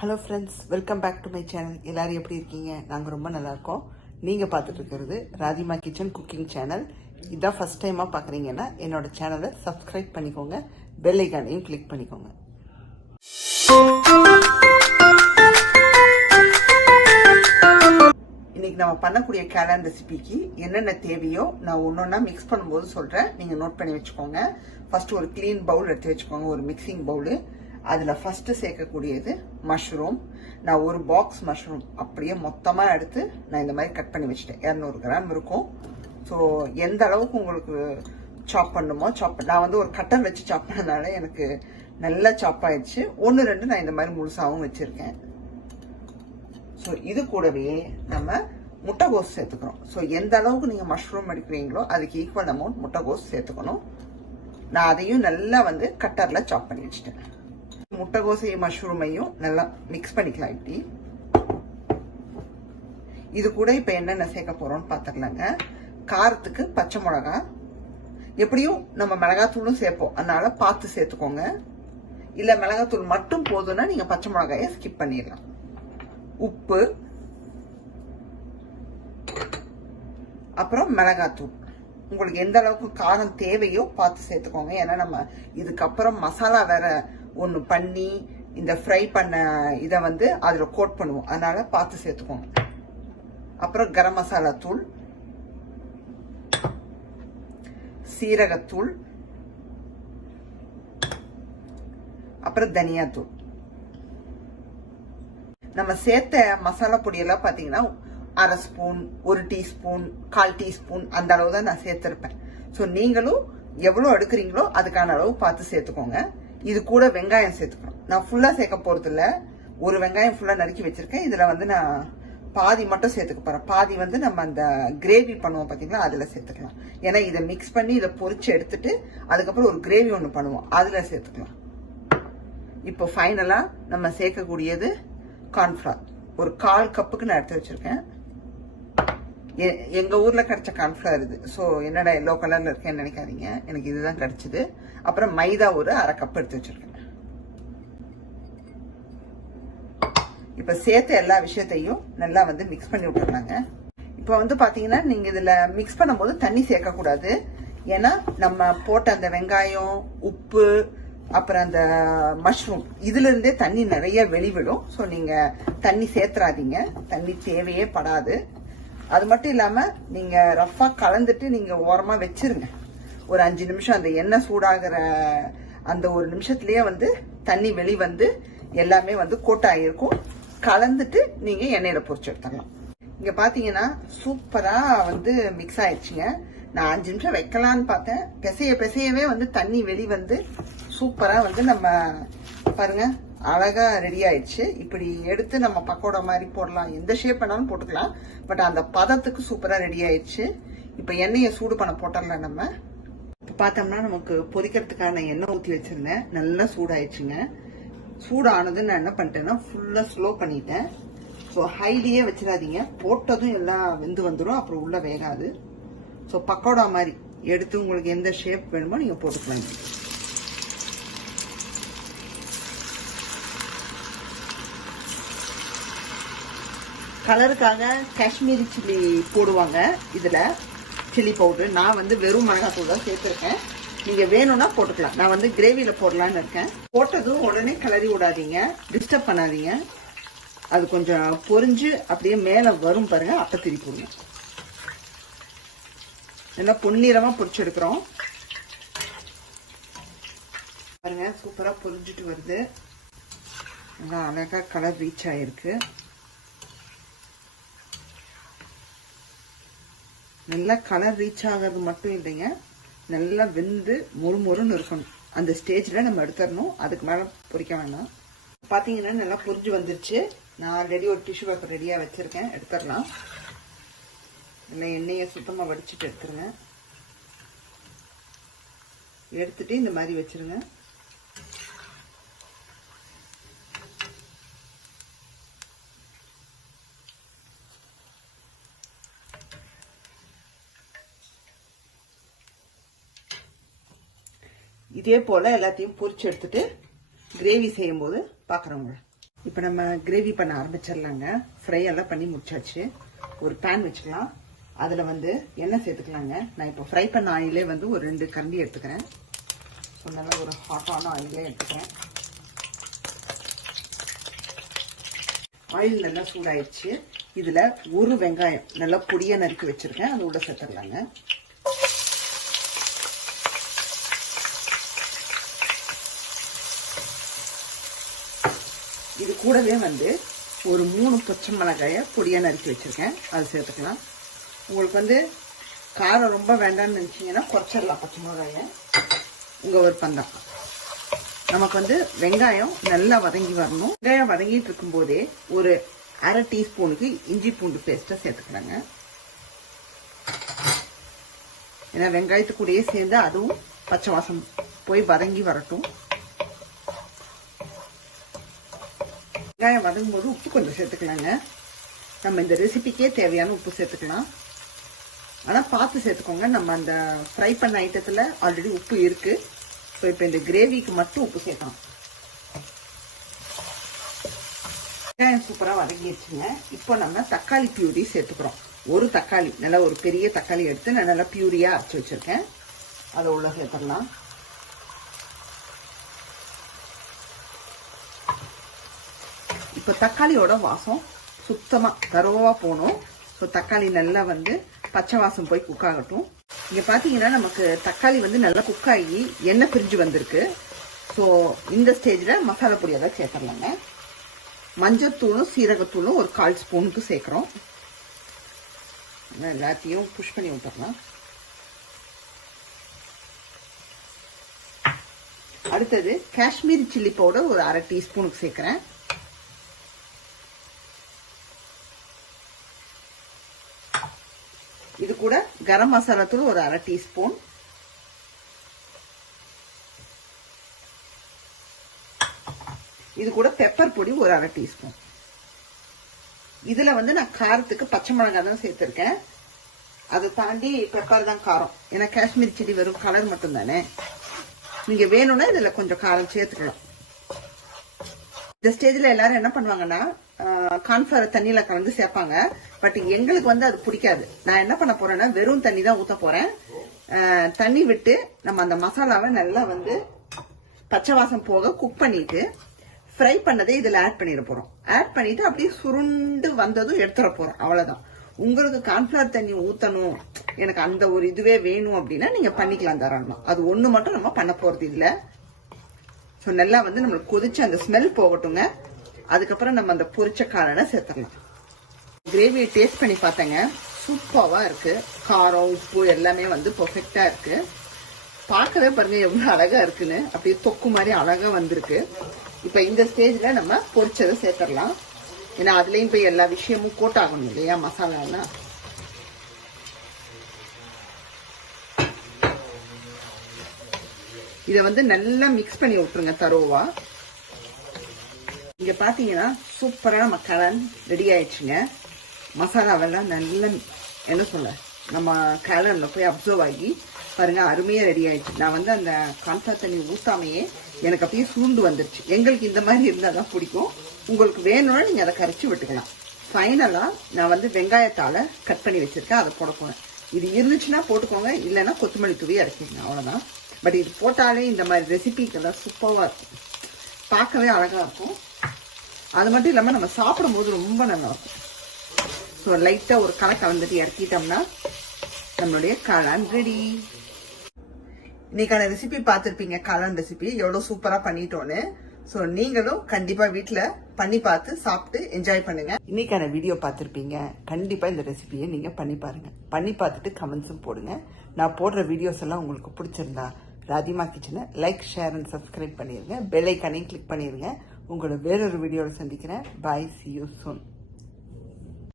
Hello friends, welcome back to my channel. எல்லாரும் எப்படி இருக்கீங்க? நாங்கள் ரொம்ப நல்லா இருக்கோம். நீங்கள் பார்த்துட்டு இருக்கிறது ராதிமா கிச்சன் குக்கிங் சேனல். இதான் ஃபர்ஸ்ட் டைமாக பார்க்குறீங்கன்னா என்னோட சேனலை சப்ஸ்கிரைப் பண்ணிக்கோங்க, பெல் ஐக்கானையும் கிளிக் பண்ணிக்கோங்க. இன்னைக்கு நம்ம பண்ணக்கூடிய கேலன் ரெசிபிக்கு என்னென்ன தேவையோ நான் ஒன்னொன்னா மிக்ஸ் பண்ணும்போது சொல்றேன், நீங்க நோட் பண்ணி வச்சுக்கோங்க. ஃபர்ஸ்ட் ஒரு கிளீன் பவுல் எடுத்து வச்சுக்கோங்க, ஒரு மிக்சிங் பவுல். அதுல ஃபர்ஸ்ட் சேர்க்கக்கூடியது மஷ்ரூம். நான் ஒரு பாக்ஸ் மஷ்ரூம் அப்படியே மொத்தமா எடுத்து நான் இந்த மாதிரி கட் பண்ணி வச்சுட்டேன். 200 கிராம் இருக்கும். ஸோ எந்த அளவுக்கு உங்களுக்கு சாப் பண்ணுமோ சாப். நான் வந்து ஒரு கட்டர் வச்சு சாப் பண்ணனால எனக்கு நல்லா சாப் ஆயிடுச்சு. 1-2 நான் இந்த மாதிரி முழுசாவும் வச்சிருக்கேன். ஸோ இது கூடவே நம்ம முட்டைகோஸ் சேர்த்துக்கிறோம். ஸோ எந்த அளவுக்கு நீங்க மஷ்ரூம் எடுக்கிறீங்களோ அதுக்கு ஈக்குவல் அமௌண்ட் முட்டைகோஸ் சேர்த்துக்கணும். நான் அதையும் நல்லா வந்து கட்டர்ல சாப் பண்ணி வச்சுட்டேன். முட்டைகோசையும் மஷ்ரூமையும் நல்லா மிக்ஸ் பண்ணிக்கலாம். இப்படி இது கூட இப்ப என்னென்ன சேர்க்க போறோம்னு பாத்துக்கலாங்க. காரத்துக்கு பச்சை மிளகா, எப்படியும் நம்ம மிளகாத்தூளும் சேர்ப்போம், அதனால பார்த்து சேர்த்துக்கோங்க. இல்ல மிளகாத்தூள் மட்டும் போதும்னா நீங்க பச்சை மிளகாய ஸ்கிப் பண்ணிடலாம். உப்பு, அப்புறம் மிளகாத்தூள். உங்களுக்கு எந்த அளவுக்கு காரம் தேவையோ பார்த்து சேர்த்துக்கோங்க. ஏன்னா நம்ம இதுக்கப்புறம் மசாலா வேற ஒன்று பண்ணி இந்த ஃப்ரை பண்ண இதை வந்து அதில் கோட் பண்ணுவோம், அதனால பார்த்து சேர்த்துக்கோங்க. அப்புறம் கரம் மசாலா தூள், சீரகத்தூள், அப்புறம் தனியாத்தூள். நம்ம சேர்த்த மசாலா பொடியெல்லாம் பார்த்தீங்கன்னா 1/2 ஸ்பூன், 1 டீஸ்பூன், 1/4 டீஸ்பூன் அந்த அளவு தான் நான் சேர்த்திருப்பேன். ஸோ நீங்களும் எவ்வளோ எடுக்கிறீங்களோ அதுக்கான அளவு பார்த்து சேர்த்துக்கோங்க. இது கூட வெங்காயம் சேர்த்துக்கணும். நான் ஃபுல்லா சேர்க்க போறது இல்ல, ஒரு வெங்காயம் ஃபுல்லா நறுக்கி வச்சிருக்கேன். இதுல வந்து நான் பாதி மட்டும் சேர்த்துக்க போறேன். பாதி வந்து நம்ம அந்த கிரேவி பண்ணுவோம் பாத்தீங்களா, அதுல சேர்த்துக்கலாம். ஏன்னா இதை மிக்ஸ் பண்ணி இதை பொரிச்சு எடுத்துட்டு அதுக்கப்புறம் ஒரு கிரேவி ஒன்று பண்ணுவோம், அதுல சேர்த்துக்கலாம். இப்போ ஃபைனலா நம்ம சேர்க்கக்கூடியது கார்ன்ஃபிளவர். ஒரு 1/4 கப்புக்கு நான் எடுத்து வச்சிருக்கேன். எங்க ஊர்ல கிடைச்ச கார்ன்ஃபிளவர் இது. ஸோ என்னடா எல்லோ கலர்ல இருக்கேன்னு நினைக்காதீங்க, எனக்கு இதுதான் கிடைச்சது. அப்புறம் மைதா ஒரு 1/2 கப் எடுத்து வச்சிருக்கேன். இப்ப சேர்த்த எல்லா விஷயத்தையும் நல்லா வந்து மிக்ஸ் பண்ணி விட்டுருந்தாங்க. இப்ப வந்து பாத்தீங்கன்னா நீங்க இதுல மிக்ஸ் பண்ணும்போது தண்ணி சேர்க்க கூடாது. ஏன்னா நம்ம போட்ட அந்த வெங்காயம், உப்பு, அப்புறம் அந்த மஷ்ரூம் இதுல இருந்தே தண்ணி நிறைய வெளிவிடும். ஸோ நீங்க தண்ணி சேர்த்துறாதீங்க, தண்ணி தேவையே படாது. அது மட்டும் இல்லாம நீங்க ரஃபா கலந்துட்டு நீங்க ஓரமா வச்சிருங்க. ஒரு 5 நிமிஷம் அந்த எண்ணெய் சூடாகிற அந்த ஒரு நிமிஷத்துலயே வந்து தண்ணி வெளி வந்து எல்லாமே வந்து கோட்டாயிருக்கும். கலந்துட்டு நீங்க எண்ணெயில பொரிச்சு எடுத்துடலாம். இங்க பாத்தீங்கன்னா சூப்பரா வந்து மிக்ஸ் ஆயிடுச்சுங்க. நான் 5 நிமிஷம் வைக்கலான்னு பார்த்தேன். பிசையவே வந்து தண்ணி வெளி வந்து சூப்பரா வந்து நம்ம பாருங்க அழகா ரெடி ஆயிடுச்சு. இப்படி எடுத்து நம்ம பக்கோடா மாதிரி போடலாம், எந்த ஷேப் வேணாலும் போட்டுக்கலாம். பட் அந்த பதத்துக்கு சூப்பரா ரெடி ஆயிடுச்சு. இப்ப எண்ணெயை சூடு பண்ண போட்டோம்ல நம்ம. பார்த்தோம்னா நமக்கு பொரிக்கிறதுக்கான எண்ணெய் ஊற்றி வச்சிருந்தேன், நல்லா சூடாயிடுச்சுங்க. சூடானது நான் என்ன பண்ணிட்டேன்னா ஃபுல்லா ஸ்லோ பண்ணிட்டேன். ஸோ ஹைலியே வச்சிடாதீங்க, போட்டதும் எல்லாம் வெந்து வந்துடும், அப்புறம் உள்ள வேகாது. ஸோ பக்கோடா மாதிரி எடுத்து உங்களுக்கு எந்த ஷேப் வேணுமோ நீங்க போட்டுக்கலாம். கலருக்காக காஷ்மீரி சில்லி போடுவாங்க இதுல, சில்லி பவுடர். நான் வந்து வெறும் மிளகாத்தூள் தான் சேர்த்துருக்கேன். நீங்க வேணும்னா போட்டுக்கலாம். நான் வந்து கிரேவியில போடலான்னு இருக்கேன். போட்டதும் உடனே கிளறி விடாதீங்க, டிஸ்டர்ப் பண்ணாதீங்க. அது கொஞ்சம் பொரிஞ்சு அப்படியே மேல வரும் பாருங்க, அப்ப திருப்பி போடுங்க. நல்லா பொன்னிறமா பொரிச்சு எடுக்கிறோம் பாருங்க. சூப்பரா பொரிஞ்சுட்டு வருது, நல்லா அழகா கலர் ரீச் ஆயிருக்கு. நல்லா கலர் ரீச் ஆகிறது மட்டும் இல்லைங்க, நல்லா வெந்து மொறுமொறுன்னு இருக்கணும். அந்த ஸ்டேஜ்ல நம்ம எடுத்துடணும், அதுக்கு மேல பொரிக்க வேண்டாம். பாத்தீங்கன்னா நல்லா பொரிஞ்சு வந்துருச்சு. நான் ஆல்ரெடி ஒரு டிஷ்யூ பேப்பர் ரெடியா வச்சிருக்கேன், எடுத்துடலாம். இல்லை எண்ணெயை சுத்தமா வடிச்சுட்டு எடுத்துருங்க. எடுத்துட்டு இந்த மாதிரி வச்சிருங்க. இதே போல எல்லாத்தையும் பொரிச்சு எடுத்துட்டு கிரேவி செய்யும் போது பாக்குறவங்க இப்போ நம்ம கிரேவி பண்ண ஆரம்பிச்சிடலாங்க. ஃப்ரை எல்லாம் பண்ணி முடிச்சாச்சு. ஒரு பேன் வச்சுக்கலாம். அதில் வந்து எண்ணெய் சேர்த்துக்கலாங்க. நான் இப்போ ஃப்ரை பண்ண ஆயிலே வந்து ஒரு 2 கரண்டி எடுத்துக்கிறேன். ஸோ நல்லா ஒரு ஹாட்டான ஆயிலே எடுத்துக்கிறேன். ஆயில் நல்லா சூடாயிடுச்சு. இதில் ஒரு வெங்காயம் நல்லா பொடியாக நறுக்கி வச்சுருக்கேன். அது உள்ள சேர்த்துடலாங்க. இது கூடவே வந்து ஒரு 3 பச்சை மிளகாயை பொடியாக நறுக்கி வச்சுருக்கேன். அது சேர்த்துக்கலாம். உங்களுக்கு வந்து காரம் ரொம்ப வேண்டாம்னு நினச்சிங்கன்னா குறைச்சிடலாம் பச்சை மிளகாயை. உங்கள் விருப்பம் தான். நமக்கு வந்து வெங்காயம் நல்லா வதங்கி வரணும். வெங்காயம் வதங்கிட்டு இருக்கும்போதே ஒரு 1/2 டீஸ்பூனுக்கு இஞ்சி பூண்டு பேஸ்ட்டை சேர்த்துக்கலாங்க. ஏன்னா வெங்காயத்துக்கூடயே சேர்ந்து அதுவும் பச்சை வாசம் போய் வதங்கி வரட்டும். வெங்காயம் வதங்கும் போது உப்பு கொஞ்சம் சேர்த்துக்கலாங்க. நம்ம இந்த ரெசிபிக்கே தேவையான உப்பு சேர்த்துக்கலாம். ஆனால் பார்த்து சேர்த்துக்கோங்க. நம்ம அந்த ஃப்ரை பண்ண ஐட்டத்தில் ஆல்ரெடி உப்பு இருக்கு. ஸோ இப்போ இந்த கிரேவிக்கு மட்டும் உப்பு சேர்க்கலாம். வெங்காயம் சூப்பராக வதங்கிடுச்சுங்க. இப்போ நம்ம தக்காளி பியூரி சேர்த்துக்கிறோம். ஒரு தக்காளி, நல்லா ஒரு பெரிய தக்காளி எடுத்து நான் நல்லா பியூரியாக அரைச்சி வச்சிருக்கேன். அதை உள்ள சேர்த்துடலாம். இப்போ தக்காளியோட வாசம் சுத்தமாக தரோவா போகணும். ஸோ தக்காளி நல்லா வந்து பச்சை வாசம் போய் குக் ஆகட்டும். இங்கே பார்த்தீங்கன்னா நமக்கு தக்காளி வந்து நல்லா குக் ஆகி எண்ணெய் பிரிஞ்சு வந்திருக்கு. ஸோ இந்த ஸ்டேஜில் மசாலா பொடியெல்லாம் சேர்த்துடலாங்க. மஞ்சத்தூளும் சீரகத்தூளும் ஒரு 1/4 ஸ்பூனுக்கு சேர்க்குறோம். எல்லாத்தையும் புஷ் பண்ணி விட்டுறலாம். அடுத்தது காஷ்மீரி சில்லி பவுடர் ஒரு 1/2 டீஸ்பூனுக்கு சேர்க்குறேன். இது கூட கரம் மசாலா தூள் ஒரு 1/2 டீஸ்பூன். இது கூட பெப்பர் பொடி ஒரு 1/2 டீஸ்பூன். இதுல வந்து நான் காரத்துக்கு பச்சை மிளகாய் தான் சேர்த்திருக்கேன். அதை தாண்டி பெப்பர் தான் காரம். ஏன்னா காஷ்மீர் சில்லி வெறும் கலர் மட்டும் தானே. நீங்க வேணும்னா இதுல கொஞ்சம் காரம் சேர்த்துக்கலாம். இந்த ஸ்டேஜ்ல எல்லாரும் என்ன பண்ணுவாங்கன்னா கார்ன்ஃபிளவர் தண்ணியில கலந்து சேர்ப்பாங்க. பட் எங்களுக்கு வந்து அது பிடிக்காது. நான் என்ன பண்ண போறேன்னா வெறும் தண்ணி தான் ஊத்த போறேன். தண்ணி விட்டு நம்ம அந்த மசாலாவை நல்லா வந்து பச்சை வாசம் போக குக் பண்ணிட்டு ஃப்ரை பண்ணதே இதுல ஆட் பண்ணிட போறோம். ஆட் பண்ணிட்டு அப்படியே சுருண்டு வந்ததும் எடுத்துட போறோம். அவ்வளவுதான். உங்களுக்கு கார்ன்ஃபிளவர் தண்ணி ஊத்தணும், எனக்கு அந்த ஒரு இதுவே வேணும் அப்படின்னா நீங்க பண்ணிக்கலாம் தாராளமா. அது ஒண்ணு மட்டும் நம்ம பண்ண போறது இல்ல. ஸோ நல்லா வந்து நம்மளுக்கு கொதிச்சு அந்த ஸ்மெல் போகட்டுங்க. அதுக்கப்புறம் நம்ம அந்த பொரிச்ச காளானை சேர்த்துடலாம். கிரேவியை டேஸ்ட் பண்ணி பார்த்தேங்க. சூப்பராக இருக்கு. காரம் உப்பு எல்லாமே வந்து பெர்ஃபெக்டா இருக்கு. பார்க்கவே பாருங்க எவ்வளவு அழகா இருக்குன்னு. அப்படியே தொக்கு மாதிரி அழகா வந்திருக்கு. இப்ப இந்த ஸ்டேஜ்ல நம்ம பொரிச்சதை சேர்த்துடலாம். ஏன்னா அதுலயும் போய் எல்லா விஷயமும் கோட் ஆகணும் இல்லையா மசாலா. இதை வந்து நல்லா மிக்ஸ் பண்ணி விட்டுருங்க தரோவா. இங்க பாத்தீங்கன்னா சூப்பரா நம்ம காளான் ரெடி ஆயிடுச்சுங்க. மசாலாவெல்லாம் நல்லா என்ன சொல்ல நம்ம காளான்ல போய் அப்சர்வ் ஆகி பாருங்க அருமையா ரெடி ஆயிடுச்சு. நான் வந்து அந்த கார்ன்ஃபிளவர் தண்ணி ஊத்தாமையே எனக்கு அப்படியே சூண்டு வந்துருச்சு. எங்களுக்கு இந்த மாதிரி இருந்தா தான் பிடிக்கும். உங்களுக்கு வேணும்னா நீங்க அதை கரைச்சி விட்டுக்கலாம். ஃபைனலா நான் வந்து வெங்காயத்தால கட் பண்ணி வச்சிருக்கேன். அதை போட போறேன். இது இருந்துச்சுன்னா போட்டுக்கோங்க, இல்லைன்னா கொத்தமல்லி தூவி இறக்கிங்க. அவ்வளவுதான். பட் இது போட்டாலே இந்த மாதிரி ரெசிபிக்கெல்லாம் சூப்பரா இருக்கும். பார்க்கவே அழகா இருக்கும். அது மட்டும் இல்லாம நம்ம சாப்பிடும் போது ரொம்ப நல்லா இருக்கும். ஸோ லைட்டா ஒரு கலந்துட்டு இறக்கிட்டோம்னா நம்மளுடைய காளான் ரெடி. இன்னைக்கான ரெசிபி பார்த்துருப்பீங்க. காளான் ரெசிபி எவ்வளவு சூப்பரா பண்ணிட்டோன்னு. ஸோ நீங்களும் கண்டிப்பா வீட்டுல பண்ணி பார்த்து சாப்பிட்டு என்ஜாய் பண்ணுங்க. இன்னைக்கான வீடியோ பார்த்துருப்பீங்க. கண்டிப்பா இந்த ரெசிபியை நீங்க பண்ணி பாருங்க. பண்ணி பார்த்துட்டு கமெண்ட்ஸும் போடுங்க. நான் போடுற வீடியோஸ் எல்லாம் உங்களுக்கு பிடிச்சிருந்தா ராதிமா கிச்சனை லைக், ஷேர் அண்ட் சப்ஸ்கிரைப் பண்ணிருங்க. பெல் ஐக்கானையும் கிளிக் பண்ணிருங்க. உங்களோட வேறொரு வீடியோவில் சந்திக்கிறேன். பாய், see you soon.